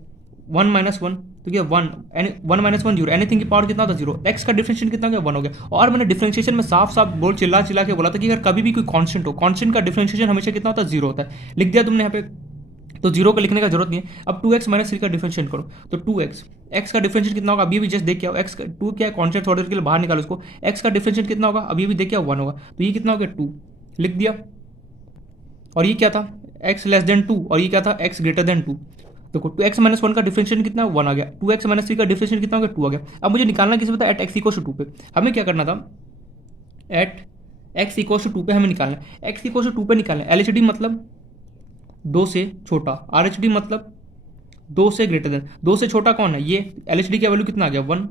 1 माइनस 1 तो क्या 1 माइनस 1 जीरो, एनीथिंग की पावर कितना था 0। एक्स का डिफरेंशिएशन कितना गया 1 हो गया। और मैंने डिफरेंशिएशन में साफ साफ बोल चिल्ला चिल्ला के बोला था कि अगर कभी भी कोई कांस्टेंट हो, कांस्टेंट का डिफरेंशिएशन हमेशा कितना होता है 0 होता है। लिख दिया तुमने यहाँ पे, तो 0 को लिखने का जरूरत नहीं है। अब 2x माइनस 3 का डिफरेंशिएट करो तो 2x, x का डिफरेंशिएट कितना होगा अभी भी जस्ट देख के आओ। x का 2 क्या है कांस्टेंट, थोड़ी देर के लिए बाहर निकालो उसको। x का डिफरेंशिएट कितना होगा अभी भी देख के आओ 1 होगा, तो ये कितना हो गया 2 लिख दिया। और ये क्या था x लेस देन 2 और ये क्या था x ग्रेटर देन 2। देखो 2x माइनस 1 का डिफरेंशिएशन कितना 1 आ गया, 2x माइनस 3 का डिफरेंशिएशन कितना हो गया 2 आ गया। अब मुझे निकालना किसी पता एट x इक्वल टू 2 पे हमें क्या करना था, एट x इक्वल टू 2 पे हमें निकालना है। x इक्वल टू 2 पे निकालना है। LHD मतलब 2 से छोटा, RHD मतलब 2 से ग्रेटर देन। 2 से छोटा कौन है, ये LHD की वैल्यू कितना आ गया 1।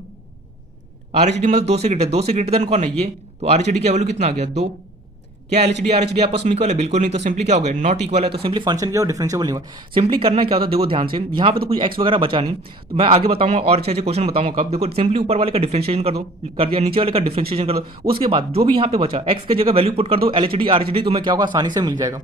RHD मतलब 2 से ग्रेटर, 2 से ग्रेटर देन कौन है ये, तो RHD की वैल्यू कितना आ गया 2। क्या LHD RHD आपस में इक्वल है, बिल्कुल नहीं। तो सिंपली क्या हो गया, नॉट इक्वल है। तो सिंपली फंक्शन क्या हो, डिफरेंशिएबल नहीं हुआ। सिंपली करना क्या होता है देखो ध्यान से, यहाँ पे तो कुछ एक्स वगैरह बचा नहीं, तो मैं आगे बताऊंगा और अच्छे अच्छे क्वेश्चन बताऊंगा कब। देखो सिंपली ऊपर वाले का डिफरेंशिएशन कर दो, कर दिया, नीचे वाले का डिफरेंशिएशन कर दो। उसके बाद जो भी यहाँ पे बचा एक्स की जगह वैल्यू पुट कर दो, LHD RHD तुम्हें क्या होगा आसानी से मिल जाएगा।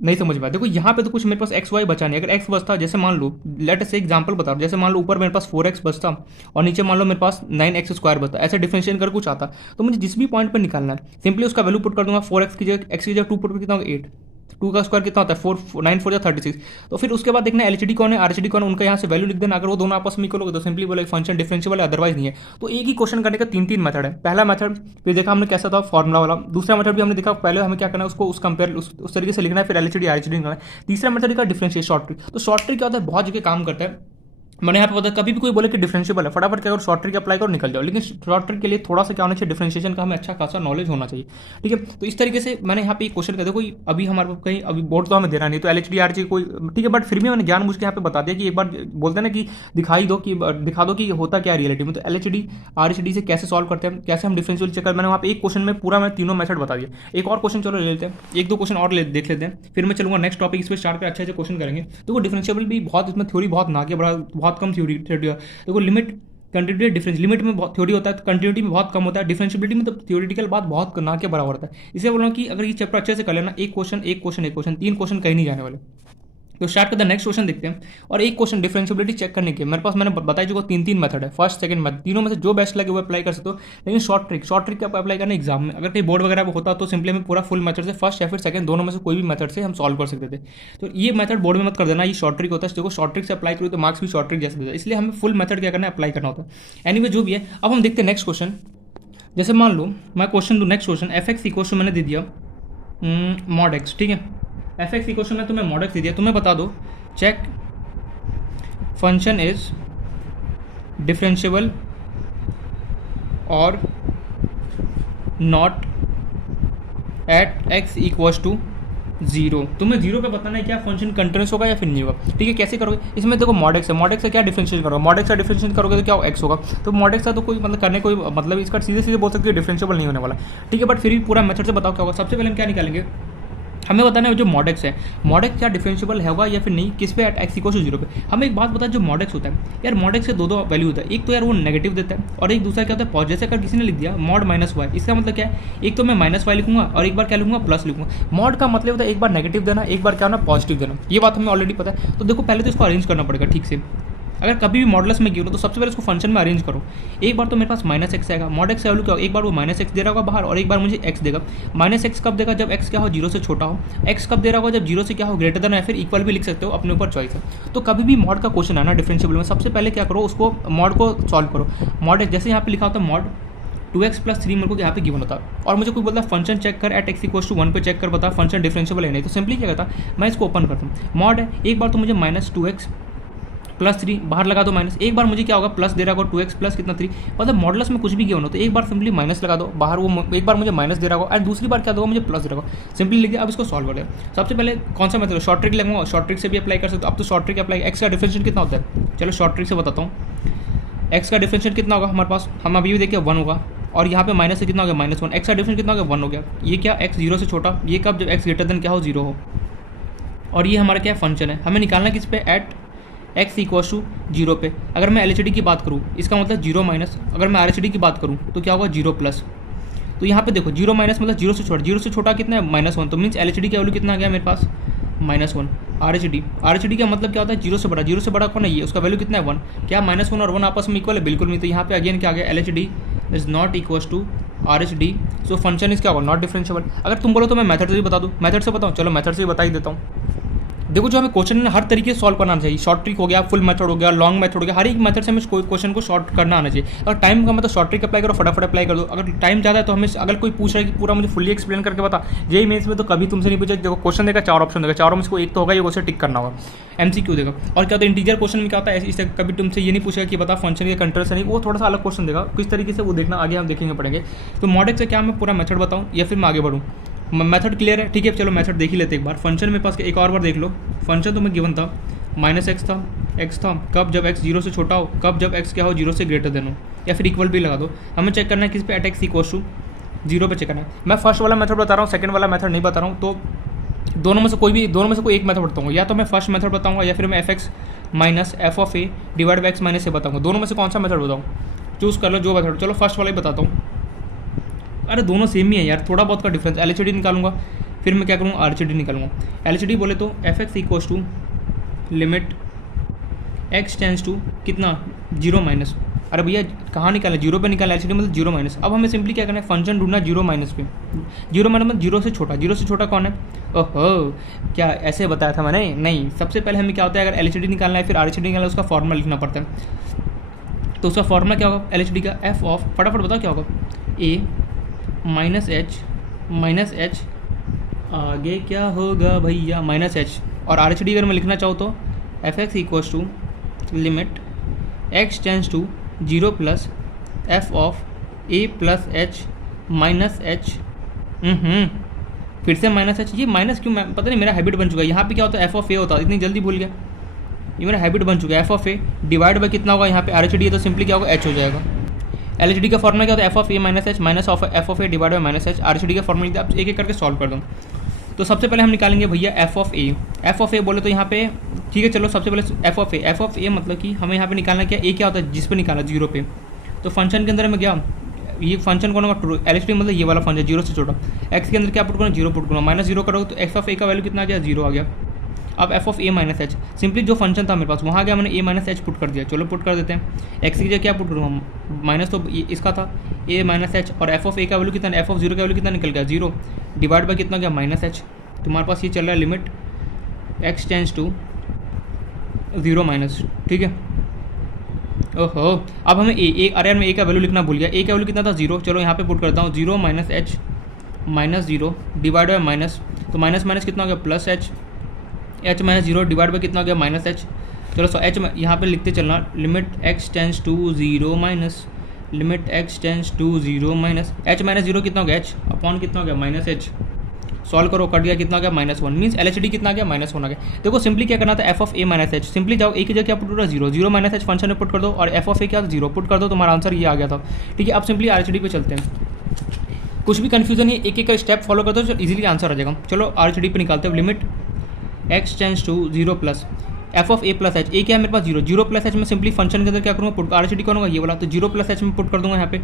नहीं समझ में आया, देखो यहाँ पे तो कुछ मेरे पास एक्स वाई बचा नहीं। अगर एक्स बचता, जैसे मान लो लेट से एग्जांपल बता रहा, जैसे मान लो ऊपर मेरे पास 4x बचता और नीचे मान लो मेरे पास 9x स्क्वायर बचता, ऐसे डिफरेंशिएट कर कुछ आता, तो मुझे जिस भी पॉइंट पर निकालना है सिंपली उसका वैल्यू पुट कर दूंगा। 4x की जगह x की जगह 2 पुट कर कितना होगा 8, 2 का स्क्वायर कितना होता है 4, 9 4 36। तो फिर उसके बाद देखना LHD कौन है RHD कौन है, उनका यहाँ से वैल्यू लिख देना। अगर वो दोनों आपस में इक्वल हो तो सिंपली बोले फंक्शन डिफरेंशिएबल है, अदरवाइज नहीं है। तो एक ही क्वेश्चन करने का 3 मेथड है। पहला मेथड फिर देखा हमने कैसा था फॉर्मुला वाला, दूसरा मेथड भी हमने देखा पहले हमें क्या करना है उसको उस कंपेयर उस तरीके से लिखना है, फिर LHD RHD निकालना है। तीसरा मेथड का डिफरेंशिएट शॉर्ट ट्रिक। तो शॉर्ट ट्रिक क्या होता है, बहुत जगह काम करता है। मैंने यहाँ पे पता कभी भी कोई बोले कि डिफरेंशिएबल है, फटाफट क्या करो शॉर्ट ट्रिक अप्लाई करो निकल जाओ। लेकिन शॉर्ट ट्रिक के लिए थोड़ा सा क्या होना चाहिए, डिफरेंशिएशन का हमें अच्छा खासा नॉलेज होना चाहिए। ठीक है, तो इस तरीके से मैंने यहाँ पे एक क्वेश्चन कर देखो, अभी हमारे पास कहीं अभी बोर्ड तो हमें देना नहीं तो LHD RHD कोई ठीक है, बट फिर भी मैंने ज्ञान मुझे यहाँ पे बता दिया कि एक बार बोलते हैं ना कि दिखा दो कि होता क्या रियलिटी में। तो LHD RHD से कैसे सॉल्व करते हैं, कैसे हम डिफरेंशियल चेक करते हैं, मैंने वहाँ पे एक क्वेश्चन में पूरा मैं तीनों मेथड बता दिया। एक और क्वेश्चन चलो ले लेते हैं, एक दो क्वेश्चन और देख लेते हैं, फिर मैं चलूंगा नेक्स्ट टॉपिक इस पर स्टार्ट कर अच्छे अच्छे क्वेश्चन करेंगे। तो वो डिफरेंशिएबल भी बहुत, इसमें थ्योरी बहुत ना के बड़ा बहुत कम थ्योरी देखो। लिमिट कंटिन्यूटी डिफरेंस, लिमिट में बहुत थ्योरी होता है, कंटिन्यूटी में बहुत कम होता है। डिफरेंशिएबिलिटी में तो थ्योरेटिकल बात बहुत ना के बराबर होता है। इसे बोल रहा हूँ कि अगर ये चैप्टर अच्छे से कर लेना, एक क्वेश्चन 3 क्वेश्चन कहीं नहीं जाने वाले। तो स्टार्ट करते हैं, नेक्स्ट क्वेश्चन देखते हैं। और एक क्वेश्चन डिफरेंशिएबिलिटी चेक करने के मेरे पास मैंने बताई जो 3 मेथड है, फर्स्ट सेकंड मेथड, तीनों में से जो बेस्ट लगे वो अप्लाई कर सकते हो। लेकिन शॉर्ट ट्रिक आपको अप्लाई करना एग्जाम में, अगर कहीं बोर्ड वगैरह में होता तो सिंपली हमें पूरा फुल मेथड से फर्स्ट या फिर सेकंड दोनों में से कोई भी मेथड से हम सॉल्व कर सकते थे। तो ये मेथड बोर्ड में मत कर देना, ये शॉर्ट ट्रिक होता है। देखो शॉर्ट ट्रिक से अप्लाई करो तो मार्क्स भी शॉर्ट ट्रिक जैसे देता है, इसलिए हमें फुल मेथड क्या करना है अप्लाई करना होता है। एनीवे जो भी है, अब हम देखते हैं नेक्स्ट क्वेश्चन। जैसे मान लो मैं क्वेश्चन दूँ, next question F x equal मैंने दे दिया मॉड एक्स, ठीक है। एफ एक्स इक्वल में तुम्हें मॉड एक्स दे दिया, तुम्हें बता दो चेक फंक्शन इज डिफरेंशिएबल और not at x equals to 0। तुम्हें 0 पे बताना है क्या फंक्शन कंटिन्यूस होगा या फिर नहीं होगा। ठीक है, कैसे करोगे, इसमें देखो मॉड एक्स है, मॉड एक्स से क्या डिफरेंशिएट करोगे, मॉड एक्स का डिफरेंशिएट करोगे तो क्या एक्स होगा। तो मॉड एक्स का तो कोई मतलब करने कोई मतलब इसका सीधे बोल सकते हो डिफरेंशिएबल नहीं होने वाला। ठीक है, बट फिर भी पूरा मेथड से बताओ क्या होगा। सबसे पहले हम क्या निकालेंगे, हमें बताना है जो मॉड एक्स है, मॉड एक्स क्या डिफरेंशिएबल होगा या फिर नहीं, किस पे एट एक्स इक्वल टू 0 पे। हमें एक बात बता, जो मॉड एक्स होता है यार, मॉड एक्स के दो वैल्यू होता है, एक तो यार वो नेगेटिव देता है और एक दूसरा क्या होता है पॉजिटिव। जैसे अगर किसी ने लिख दिया मॉड माइनस वाई, इसका मतलब क्या है, एक तो मैं माइनस वाई लिखूंगा और एक बार क्या लिखूंगा प्लस लिखूंगा। मॉड का मतलब होता है एक बार नेगेटिव देना, एक बार क्या होना पॉजिटिव देना। ये बात हमें ऑलरेडी पता है। तो देखो पहले तो इसको अरेंज करना पड़ेगा ठीक से। अगर कभी भी मॉडलस में गिवन तो सबसे पहले उसको फंक्शन में अरेंज करो। एक बार तो मेरे पास माइनस एक्स आएगा, मॉड एक्स वैल्यू क्या हो, एक बार वो माइनस एक्स दे रहा होगा बाहर और एक बार मुझे एक्स देगा। माइनस एक्स कब देगा, जब एक्स क्या हो 0 से छोटा हो। एक्स कब दे रहा होगा, जब 0 से क्या हो ग्रेटर देन या फिर इक्वल भी लिख सकते हो, अपने ऊपर चॉइस है। तो कभी भी मॉड का क्वेश्चन आना डिफरेंशिएबल में, सबसे पहले क्या करो, उसको मॉड को सॉल्व करो। मॉड जैसे यहाँ पे लिखा होता है मॉड 2x + 3 मेरे को यहाँ पे गिवन होता है और मुझे कोई बोलता है फंक्शन चेक कर एट एक्स इक्वल टू 1 पे चेक कर बता फंक्शन डिफरेंशिएबल है नहीं। तो सिंपली क्या करता, मैं इसको ओपन करता हूँ, मॉड है, एक बार तो मुझे -2x +3 बाहर लगा दो माइनस, एक बार मुझे क्या होगा प्लस दे रहा होगा 2x प्लस कितना 3, मतलब मॉडुलस में कुछ भी क्यों ना, तो एक बार सिंपली माइनस लगा दो बाहर, वो एक बार मुझे माइनस दे रहा होगा एंड दूसरी बार क्या दोगा मुझे प्लस दे रहा होगा, सिंपली लिख दिया। अब इसको सॉल्व कर दिया। सबसे पहले कौन सा मेथड, शॉर्ट ट्रिक लगूंगा, शॉर्ट ट्रिक से भी अप्लाई कर सकते हो। अब तो शॉर्ट ट्रिक अप्लाई, एक्स का डिफरेंशियल कितना होता है, चलो शॉर्ट ट्रिक से बताता हूँ। एक्स का डिफरेंशियल कितना होगा हमारे पास, हम अभी भी देखिए 1 होगा, और यहाँ पे माइनस से कितना हो गया -1, एक्स का डिफरेंस कितना हो गया 1 हो गया। ये क्या x 0 से छोटा, ये कब, जब x ग्रेटर देन क्या हो 0 हो। और ये हमारा क्या फंक्शन है, हमें निकालना किस पे, एट x इक्वल्स टू 0 पे। अगर मैं LHD की बात करूँ इसका मतलब 0 माइनस, अगर मैं RHD की बात करूँ तो क्या होगा 0 प्लस। तो यहाँ पे देखो 0 माइनस मतलब 0 से छोटा, 0 से छोटा कितना है -1, तो मीन्स LHD का वैल्यू कितना आ गया मेरे पास -1। RHD का मतलब क्या होता है 0 से बड़ा, 0 से बड़ा कौन है ये, उसका वैल्यू कितना है 1। क्या -1 और 1 आपस में इक्वल है, बिल्कुल नहीं। तो यहाँ पे अगेन क्या आ गया, LHD is not equals to RHD, so function is क्या होगा नॉट डिफरेंशिएबल। अगर तुम बोलो तो मैं मेथड से भी बता दूँ, मेथड से बताऊँ, चलो मेथड से भी बता ही देता हूँ। देखो जो हमें क्वेश्चन हर तरीके से सॉल्व करना आना चाहिए, शॉर्ट ट्रिक हो गया, फुल मेथड हो गया, लॉन्ग मेथड हो गया, हर एक मेथड से हमें क्वेश्चन को शॉर्ट करना आना चाहिए। अगर टाइम कम है तो शॉर्ट ट्रिक अप्लाई करो, फटाफट अप्लाई कर दो। अगर टाइम ज़्यादा है तो हमें, अगर कोई पूछ रहा है कि पूरा मुझे फुल्ली एक्सप्लेन करके बता, जेईई मेंस में तो कभी तुमसे नहीं पूछा, देखो क्वेश्चन देगा 4 ऑप्शन देगा, चारों में से कोई एक तो होगा, ये क्वेश्चन टिक करना होगा, MCQ देगा। और क्या होता है इंटीजर क्वेश्चन में क्या होता है, इससे कभी तुमसे ये नहीं पूछेगा कि बता फंक्शन के कंट्रोल से नहीं, वो थोड़ा सा अलग क्वेश्चन देगा, किस तरीके से वो देखना आगे हम देखेंगे पड़ेंगे। तो मॉडेल से क्या मैं पूरा मेथड बताऊँ या फिर मैं आगे बढ़ूँ, मेथड क्लियर है, ठीक है। चलो मेथड देख ही लेते एक बार। फंक्शन मेरे पास एक और बार देख लो, फंक्शन तो मैं गिवन था -x था, कब, जब x 0 से छोटा हो, कब, जब x क्या हो 0 से ग्रेटर देन हो, या फिर इक्वल भी लगा दो। हमें चेक करना है किस पे, एट x इक्वल्स टू 0 पे चेक करना है। मैं फर्स्ट वाला मेथड बता रहा हूँ, सेकंड वाला मेथड नहीं बता रहा हूँ, तो दोनों में से कोई एक मेथड बताऊँगा, या तो मैं फर्स्ट मेथड बताऊँगा या फिर मैं fx minus f of a divide by x minus से बताऊँगा। दोनों में से कौन सा मेथड बताऊँ, चूज़ कर लो जो मेथड। चलो फर्स्ट वाला ही बताता हूँ। अरे दोनों सेम ही है यार, थोड़ा बहुत का डिफरेंस। LHD निकालूंगा, फिर मैं क्या करूँगा RHD निकालूंगा। LHD बोले तो fx equals to limit x tends to कितना 0 माइनस। अरे भैया कहाँ निकाला, 0 पे निकाला, LHD मतलब 0 माइनस। अब हमें सिंपली क्या करना है, फंक्शन ढूंढना 0 माइनस पे। 0 माइनस मतलब 0 से छोटा, 0 से छोटा कौन है, ओहो क्या ऐसे बताया था मैंने, नहीं। सबसे पहले हमें क्या होता है, अगर LHD निकालना है फिर RHD निकालना है, उसका फॉर्मूला लिखना पड़ता है। तो उसका फॉर्मूला क्या होगा LHD का, f ऑफ, फटाफट बताओ क्या होगा, a माइनस h आगे क्या होगा भैया -h। और RHD अगर मैं लिखना चाहूँ तो fx equals to limit x tends to 0 plus f of a plus h minus h। फिर से -h, ये माइनस क्यों, पता नहीं मेरा हैबिट बन चुका है। यहाँ पे क्या होता है f ऑफ a होता है, इतनी जल्दी भूल गया, ये मेरा हैबिट बन चुका है। f of a divide by कितना होगा, यहाँ पे RHD है तो सिंपली क्या होगा h हो जाएगा। LHD का फॉर्मूला क्या होता है, f of a minus h minus of f of a divide by minus h। RHD का फॉर्मूला आप एक एक करके सॉल्व कर दो। तो सबसे पहले हम निकालेंगे भैया f ऑफ a बोले तो यहाँ पे ठीक है। चलो सबसे पहले f ऑफ a मतलब कि हमें यहाँ पे निकालना क्या, a क्या होता है जिस पे निकालना 0 पे। तो फंक्शन के अंदर में क्या, ये फंक्शन कौन होगा, LHD मतलब ये वाला फंक्शन 0 से छोटा। x के अंदर क्या पुट करना, 0 पुट करना, -0 करोगे तो f ऑफ a का वैल्यू कितना आ गया, 0 आ गया। अब f of a minus h, simply जो फंक्शन था मेरे पास वहाँ गया, मैंने a माइनस h पुट कर दिया। चलो पुट कर देते हैं। x की जगह क्या पुट करूँगा, माइनस तो इसका था a माइनस h, और f ऑफ a का वैल्यू कितना, f ऑफ 0 का वैल्यू कितना निकल गया 0, डिवाइड बाई कितना गया -h। तुम्हारे पास ये चल रहा है limit x tends to 0 minus, ठीक है। ओहो अब हमें अरे यार मैं a का वैल्यू लिखना भूल गया, a का वैल्यू कितना था 0। चलो यहाँ पे पुट करता हूँ 0 minus h minus 0 divide by minus, तो माइनस माइनस कितना हो गया plus h minus 0 divide by कितना हो गया -h। चलो h यहाँ पे लिखते चलना, limit x tends to 0 minus, limit x tends to 0 minus h minus 0 कितना हो गया h अपॉन कितना हो गया -h। सॉल्व करो, कट गया कितना आ गया -1, मीन्स LHD कितना आ गया -1 आ गया। देखो सिंपली क्या करना था, f of a minus h, simply जाओ a की जगह क्या पुट करो 0 माइनस h फंक्शन में पुट कर दो, और f ऑफ a क्या 0 पुट कर दो, तुम्हारा आंसर ये आ गया था, ठीक है। अब सिंपली RHD पे चलते हैं, कुछ भी कन्फ्यूजन नहीं, एक एक का स्टेप फॉलो कर दो, तो इजीली आंसर आ जाएगा। चलो RHD पे निकालते हैं, limit x tends to 0 plus f of a plus h, a क्या है मेरे पास 0 प्लस h में सिंपली फंक्शन के अंदर क्या करूँगा पुट, RHD कौन होगा ये वाला, तो 0 प्लस h में पुट कर दूंगा। यहाँ पे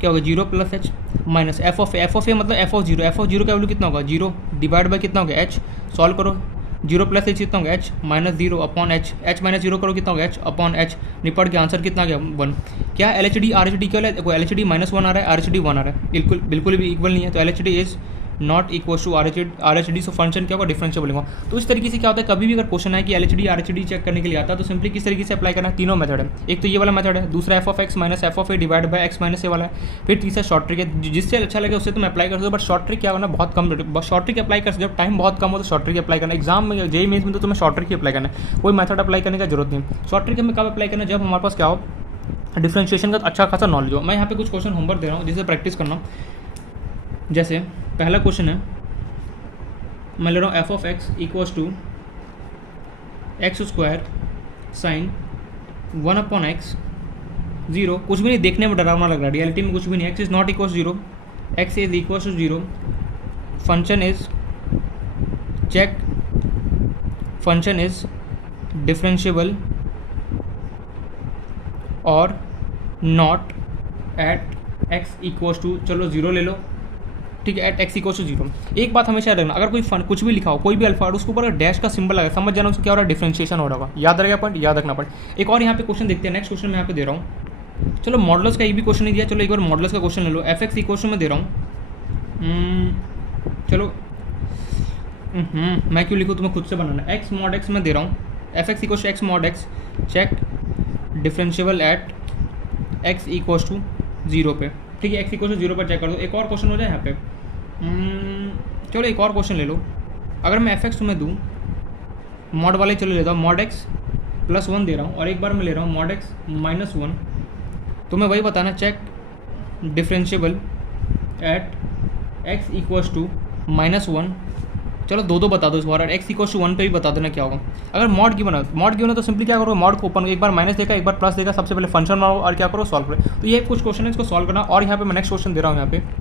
क्या होगा 0 plus h minus f of a मतलब f ऑफ 0 का वैल्यू कितना होगा 0 डिवाइड बाई कितना होगा h। सॉल्व करो, 0 प्लस h कितना होगा h minus 0 upon h minus 0 करो कितना होगा h अपॉन h, निपट के आंसर कितना गया 1। क्या LHD RHD क्या है, LHD -1 आ रहा है, RHD 1 आ रहा है, बिल्कुल भी इक्वल नहीं है, तो LHD is not equal to R H D, so function क्या होगा, डिफरेंशिएबल होगा। तो इस तरीके से क्या होता है, कभी भी अगर क्वेश्चन है कि एल एच डी चेक करने के लिए आता है तो सिंपली किस तरीके से अप्लाई करना है, तीनों मेथड है। एक तो ये वाला मेथड है, दूसरा F of X minus F of A divide by X minus A वाला है, फिर तीसरा शॉर्ट ट्रिक है। जिससे अच्छा लगे उससे तुम अप्लाई कर सकते हो, बट शॉर्ट ट्रिक क्या होना बहुत कम, शॉर्ट ट्रिक अप्लाई कर सकते हो, जब टाइम बहुत कम हो तो शॉर्ट ट्रिक अप्लाई करना। एग्जाम में जेईई मेंस में तो तुम्हें शॉर्ट ट्रिक ही अप्लाई करना है, कोई मेथड अप्लाई करने का जरूरत नहीं। शॉर्ट ट्रिक हमें कब अप्लाई करना है, जब हमारे पास क्या हो, डिफरेंशिएशन का अच्छा खासा नॉलेज हो। मैं यहाँ पे कुछ क्वेश्चन होमवर्क दे रहा हूँ जिसे प्रैक्टिस करना। जैसे पहला क्वेश्चन है, मैं ले रहा हूँ f of x equals to x square sine 1/x 0, कुछ भी नहीं, देखने में डरावना लग रहा है, रियलिटी में कुछ भी नहीं। X is not equal 0, X is equal to 0, function is check, function is differentiable और not at x equals to, चलो 0 ले लो, ठीक है, एट एक्स इक्वल्स टू 0। एक बात हमेशा रखना, अगर कोई कुछ भी लिखा हो, कोई भी अल्फा उसके ऊपर डैश का सिंबल लगा, समझ जाना उसको क्या हो रहा है, डिफरेंशिएशन हो रहा होगा। याद रहेगा पॉइंट, याद रखना पॉइंट। एक और यहाँ पे क्वेश्चन देखते हैं, नेक्स्ट क्वेश्चन मैं यहाँ पे दे रहा हूँ। चलो मॉडल्स का एक भी क्वेश्चन नहीं दिया, चलो एक बार मॉडल्स का क्वेश्चन ले लो। एफ एक्स इक्वल्स टू मैं दे रहा हूँ, चलो मैं क्यों लिखूँ, तुम्हें खुद से बनाना। एक्स मॉड एक्स मैं दे रहा हूँ, f x equals to x mod x, check differentiable at x equals to 0 पे, ठीक है, एक्स इक्वल्स टू 0 पर चेक कर दो। एक और क्वेश्चन हो जाए यहाँ पे, चलो एक और क्वेश्चन ले लो। अगर मैं एफ एक्स तुम्हें दूँ, मॉड वाले चलो लेता हूँ, मॉड एक्स प्लस 1 दे रहा हूँ, और एक बार मैं ले रहा हूँ मॉड एक्स माइनस 1, तो मैं वही बताना, check differentiable at x equals to -1। चलो दो बता दो इस बार, एक्स इक्वल्स टू 1 पे भी बता देना क्या होगा। अगर मॉड गिवन है तो सिंपली क्या करो, मॉड को ओपन, एक बार माइनस देगा, एक बार प्लस देगा, सबसे पहले फंक्शन बनाओ और क्या करो, सॉल्व करो। तो ये कुछ क्वेश्चन है, इसको सॉल्व करना। और यहाँ पे मैं नेक्स्ट क्वेश्चन दे रहा हूँ यहाँ पे,